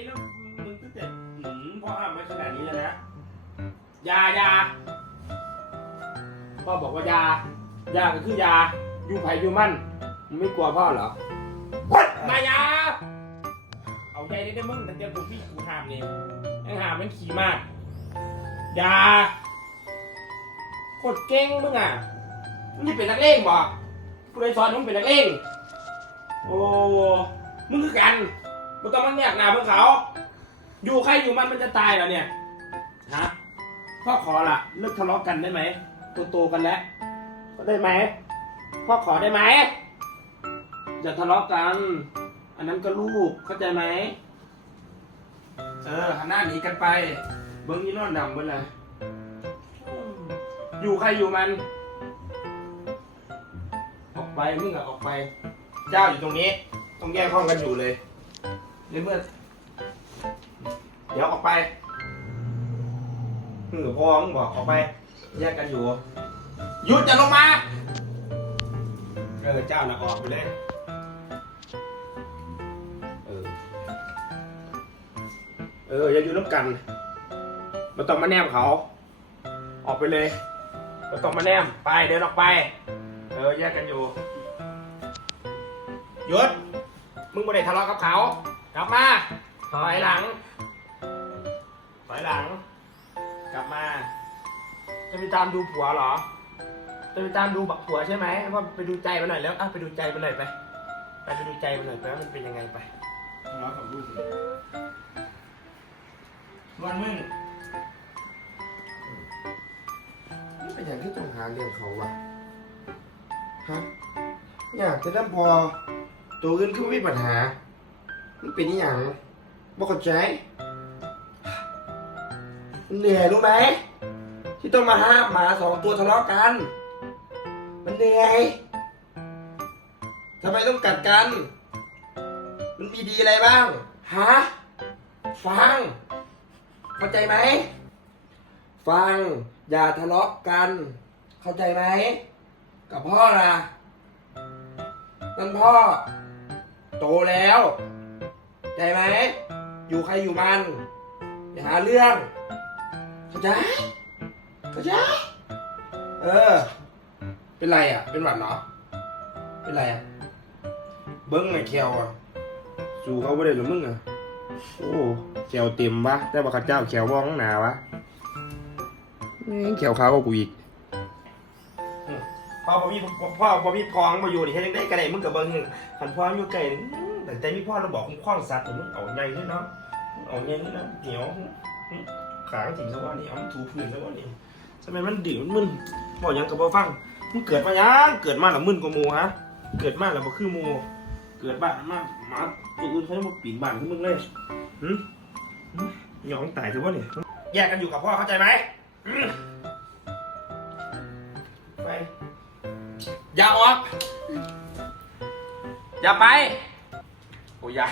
นี้แล้วมึงตั้งแต่หืมพ่อห้ามไม่ขนาดนี้แล้วนะยายาพ่อบอกว่ายายาก็คือยาอยู่ไผ่อยู่มั่นมึงไม่กลัวพ่อเหรอมายา เอาใจได้ได้มึงแต่เจอกูพี่กูหามเนี่ยยังหามมันขี้มากยาโคตรเก่งมึงอะมึงจะเป็นนักเลงบ่กูเลยสอนมึงเป็นนักเลงโอ้มึงคือกัน มึงต้องมาแยกหน้าเพื่อนเขา อยู่ใครอยู่มันมันจะตายเหรอเนี่ย ฮะพ่อขอละเลิกทะเลาะกันได้ไหมโตๆกันแล้วก็ได้ไหมพ่อขอได้ไหมอย่าทะเลาะกัน อันนั้นก็ลูกเข้าใจไหมเออหันหน้าหนีกันไป เบิ้งนี่นอนดำเบิ้งเลยอยู่ใครอยู่มัน ออกไปมึงอะออกไป เจ้าอยู่ตรงนี้ ต้องแยกห้องกันอยู่เลย ในเมื่อเดี๋ยวออกไปมึงกับพ่อมึงบอกออกไป แยกกันอยู่หยุดอย่าลงมา เออเจ้าน่ะออกไปเลย เออ เอออย่าอยู่ร่วมกันมาต้องมาแนมเขา ออกไปเลยมาต้องมาแนม ไปเดินออกไป เออแยกกันอยู่หยุดมึงไม่ได้ทะเลาะกับเขา กลับมาถอยหลังถอยหลัง กลับมา จะไปตามดูผัวเหรอ จะไปตามดูบักผัวใช่ไหมว่าไปดูใจมันหน่อยแล้วอะไปดูใจมันหน่อยไปไปไปดูใจมันหน่อยไปว่ามันเป็นยังไงไปน้องกับลูกวันมึงนี่เป็นอย่างที่ต้องหาเรื่องเขาวะฮะอยากจะนั่พอตัวอื่นคือไม่มีปัญหา มันเป็นอหย่างบ่เข้าใจมันเหนื่อยรู้ไหม ที่ต้องมาห้ามหมาสองตัวทะเลาะกัน มันเหนื่อยทำไมต้องกัดกัน มันมีดีอะไรบ้าง ฮะ ฟัง เข้าใจไหม ฟัง อย่าทะเลาะกัน เข้าใจไหม กับพ่อนะนั่นพ่อ โตแล้ว ใจไหม อยู่ใครอยู่มัน อย่าหาเรื่องเข้าใจเข้าใจเออ เป็นไรอะ เป็นหวัดเนาะเป็นไรอะ เบิ้งไอ้เคียวอะ สู่เขาไม่ได้หรือมึงอะ โอ้เขียวเต็มวะแต่ว่าข้าเจ้าเขียวว่องหนาวะนี่เขียวขาวกว่ากูอีกพ่อพ่อพี่พ่อพ่อพี่พองมาอยู่นี่ให้ได้กระไดมึงกับเบิ้งขันพ่ออยู่ไกล แต่ใจมีพ่อเราบอกมึงคว้างสัตว์มึงเอาใหญ่นี่เนาะเอาใหญ่นี่นะเหนียวขางถิ่นซะว่านี่เอามันถูพื้นซะว่านี่ทำไมมันดื้อมันมึนบอกยังกับบ่ฟังมึงเกิดมายังเกิดมาแล้วมึนกว่าหมูฮะเกิดมาแล้วบ่คือหมูเกิดบ้านมาหมาตัวอื่นเขาจะมาปีนบ้านของมึงเลยหึหยองตายถือว่านี่แยกกันอยู่กับพ่อเข้าใจไหมไปอย่าออกอย่าไป โอ้ยอย่า